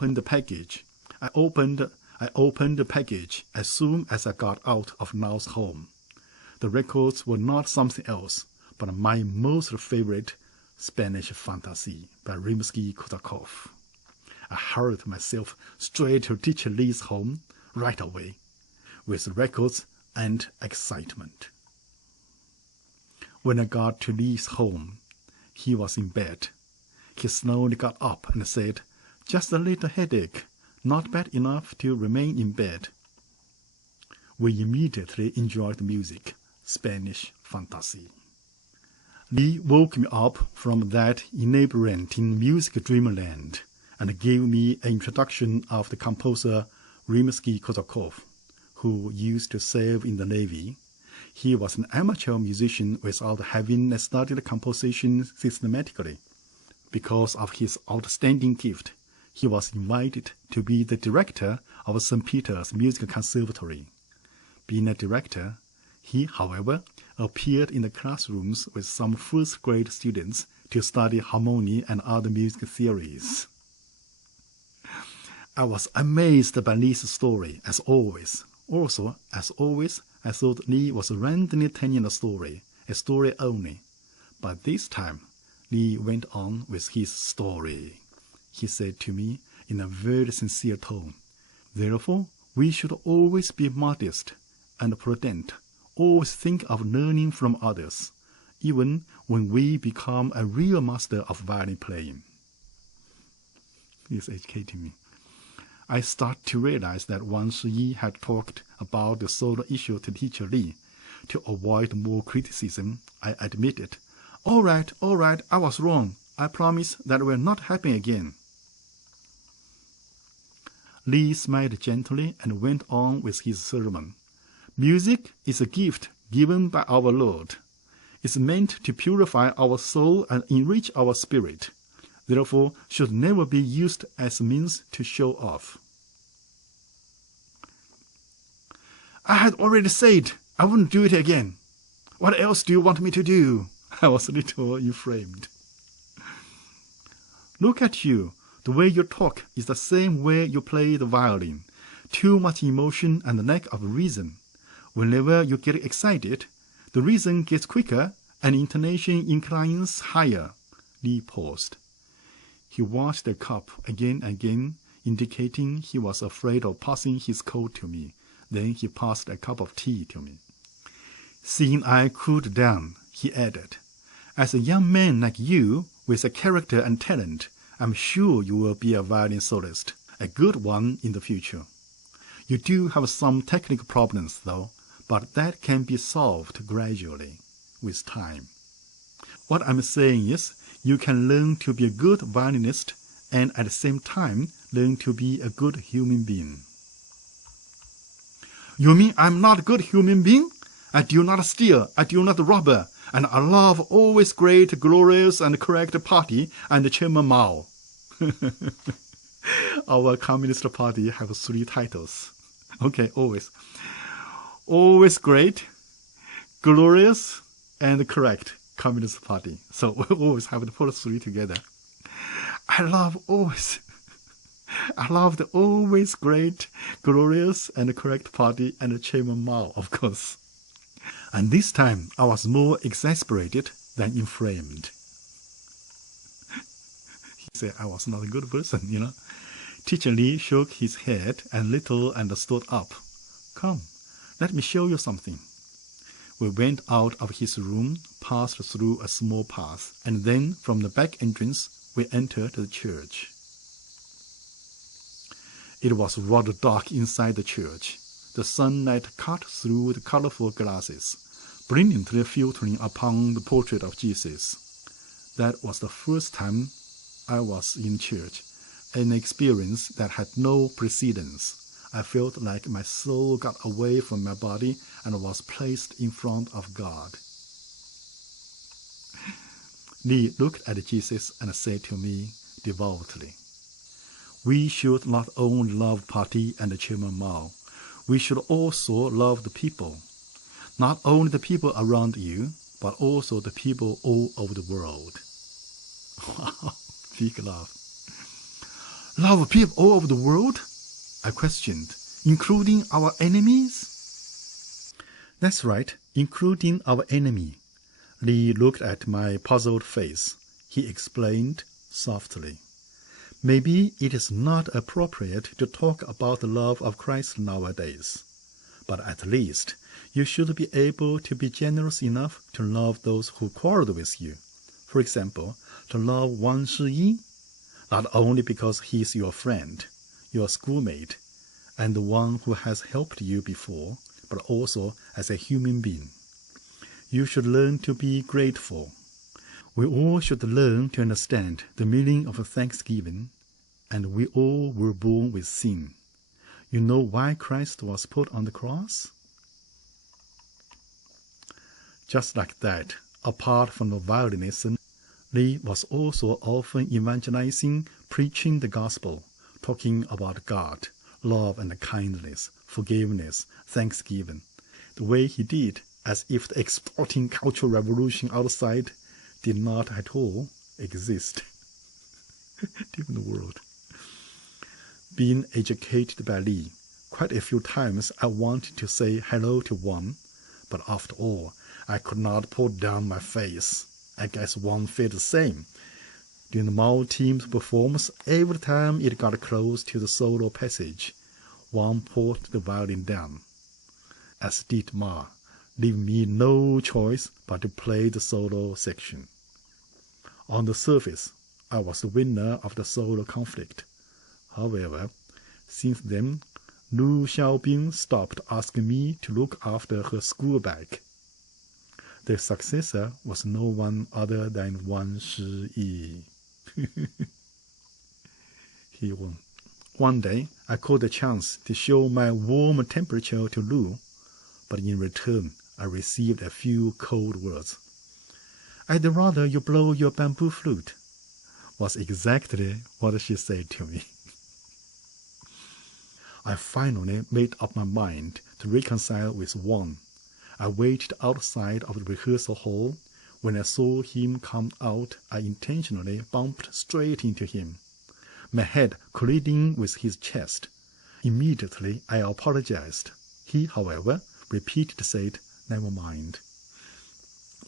the package. I opened the package as soon as I got out of Now's home. The records were not something else, but my most favorite Spanish fantasy by Rimsky-Korsakov. I hurried myself straight to Teacher Lee's home right away, with records and excitement. When I got to Lee's home, he was in bed. He slowly got up and said, "Just a little headache, not bad enough to remain in bed." We immediately enjoyed the music, Spanish fantasy. Lee woke me up from that inebriating music dreamland and gave me an introduction of the composer Rimsky-Korsakov, who used to serve in the Navy. He was an amateur musician without having studied composition systematically. Because of his outstanding gift, he was invited to be the director of St. Peter's Music Conservatory. Being a director, he, however, appeared in the classrooms with some first-grade students to study harmony and other music theories. I was amazed by Lee's story, as always. Also, as always, I thought Lee was randomly telling a story only. But this time, Lee went on with his story. He said to me in a very sincere tone, "Therefore, we should always be modest and prudent, always think of learning from others, even when we become a real master of violin playing." He's educating me. I start to realize that once Yi had talked about the solo issue to Teacher Lee, to avoid more criticism, I admitted, all right, I was wrong. I promise that will not happen again." Lee smiled gently and went on with his sermon. "Music is a gift given by our Lord. It's meant to purify our soul and enrich our spirit. Therefore, should never be used as a means to show off." "I had already said I wouldn't do it again. What else do you want me to do?" I was a little inflamed. "Look at you. The way you talk is the same way you play the violin. Too much emotion and lack of reason. Whenever you get excited, the reason gets quicker and intonation inclines higher." Lee paused. He washed the cup again and again, indicating he was afraid of passing his coat to me. Then he passed a cup of tea to me. Seeing I cooled down, he added, "As a young man like you, with a character and talent, I'm sure you will be a violin soloist, a good one in the future. You do have some technical problems, though, but that can be solved gradually, with time. What I'm saying is, you can learn to be a good violinist and at the same time learn to be a good human being." "You mean I'm not a good human being? I do not steal, I do not rob, and I love always great, glorious, and correct party and Chairman Mao." Our Communist Party have 3 titles. Okay, always. Always great, glorious, and correct Communist Party. So we always have to put 3 together. I love the always great, glorious, and correct party and Chairman Mao, of course. And this time I was more exasperated than inflamed. He said I was not a good person, Teacher Lee shook his head a little and stood up. "Come, let me show you something." We went out of his room, passed through a small path, and then from the back entrance we entered the church. It was rather dark inside the church. The sunlight cut through the colorful glasses, brilliantly filtering upon the portrait of Jesus. That was the first time I was in church, an experience that had no precedence. I felt like my soul got away from my body and was placed in front of God. Lee looked at Jesus and said to me devoutly, "We should not only love Party and Chairman Mao, we should also love the people. Not only the people around you, but also the people all over the world." Wow, big love. Love people all over the world? I questioned. Including our enemies? That's right, including our enemy. Lee looked at my puzzled face. He explained softly. Maybe it is not appropriate to talk about the love of Christ nowadays. But at least you should be able to be generous enough to love those who quarreled with you. For example, to love Wang Shiyi, not only because he is your friend, your schoolmate, and the one who has helped you before, but also as a human being. You should learn to be grateful. We all should learn to understand the meaning of thanksgiving, and we all were born with sin. You know why Christ was put on the cross? Just like that, apart from the violinists, Lee was also often evangelizing, preaching the gospel, talking about God, love and kindness, forgiveness, thanksgiving, the way he did, as if the exploding cultural revolution outside did not at all exist in the world. Being educated by Lee, quite a few times I wanted to say hello to one, but after all, I could not put down my face. I guess one felt the same. During the Mao team's performance, every time it got close to the solo passage, one put the violin down, as did Ma, leaving me no choice but to play the solo section. On the surface, I was the winner of the solo conflict. However, since then, Lu Xiaobin stopped asking me to look after her school bag. The successor was no one other than Wang Shiyi. He won. One day, I caught the chance to show my warm temperature to Lu, but in return, I received a few cold words. "I'd rather you blow your bamboo flute," was exactly what she said to me. I finally made up my mind to reconcile with Wang. I waited outside of the rehearsal hall. When I saw him come out, I intentionally bumped straight into him, my head colliding with his chest. Immediately, I apologized. He, however, repeatedly said, "Never mind."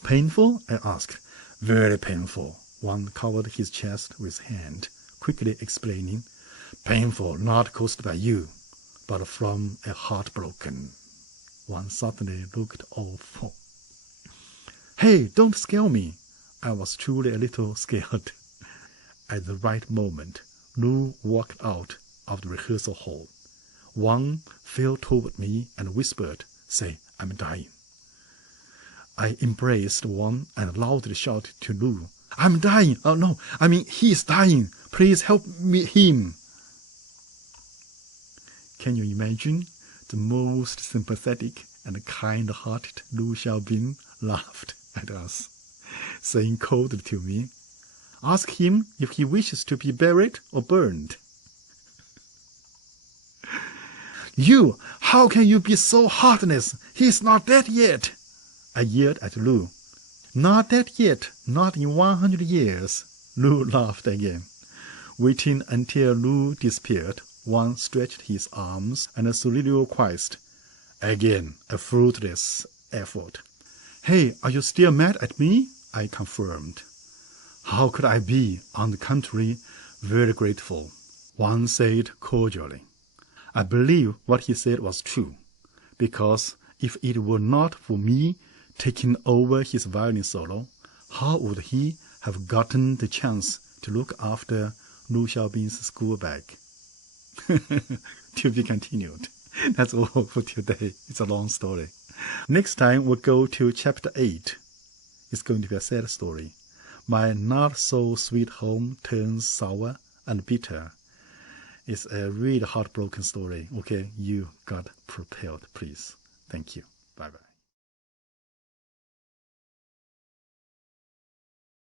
"Painful?" I asked. "Very painful." One covered his chest with his hand, quickly explaining, "Painful not caused by you, but from a heart broken." One suddenly looked awful. "Hey, don't scare me." I was truly a little scared. At the right moment, Lu walked out of the rehearsal hall. Wang fell toward me and whispered, "Say, I'm dying." I embraced Wang and loudly shouted to Lu, "I'm dying! Oh no, I mean he's dying! Please help me him!" Can you imagine? The most sympathetic and kind-hearted Lu Xiaobin laughed at us, saying coldly to me, "Ask him if he wishes to be buried or burned." "You, how can you be so heartless? He's not dead yet!" I yelled at Lu. "Not dead yet, not in 100 years. Lu laughed again. Waiting until Lu disappeared, Wang stretched his arms and soliloquized. Again, a fruitless effort. "Hey, are you still mad at me?" I confirmed. "How could I be? On the contrary, very grateful," Wang said cordially. I believe what he said was true, because if it were not for me taking over his violin solo, how would he have gotten the chance to look after Lu Xiaobin's school bag? To be continued. That's all for today. It's a long story. Next time we'll go to chapter 8. It's going to be a sad story. My not-so-sweet home turns sour and bitter. It's a really heartbroken story. Okay, you got prepared, please. Thank you. Bye-bye.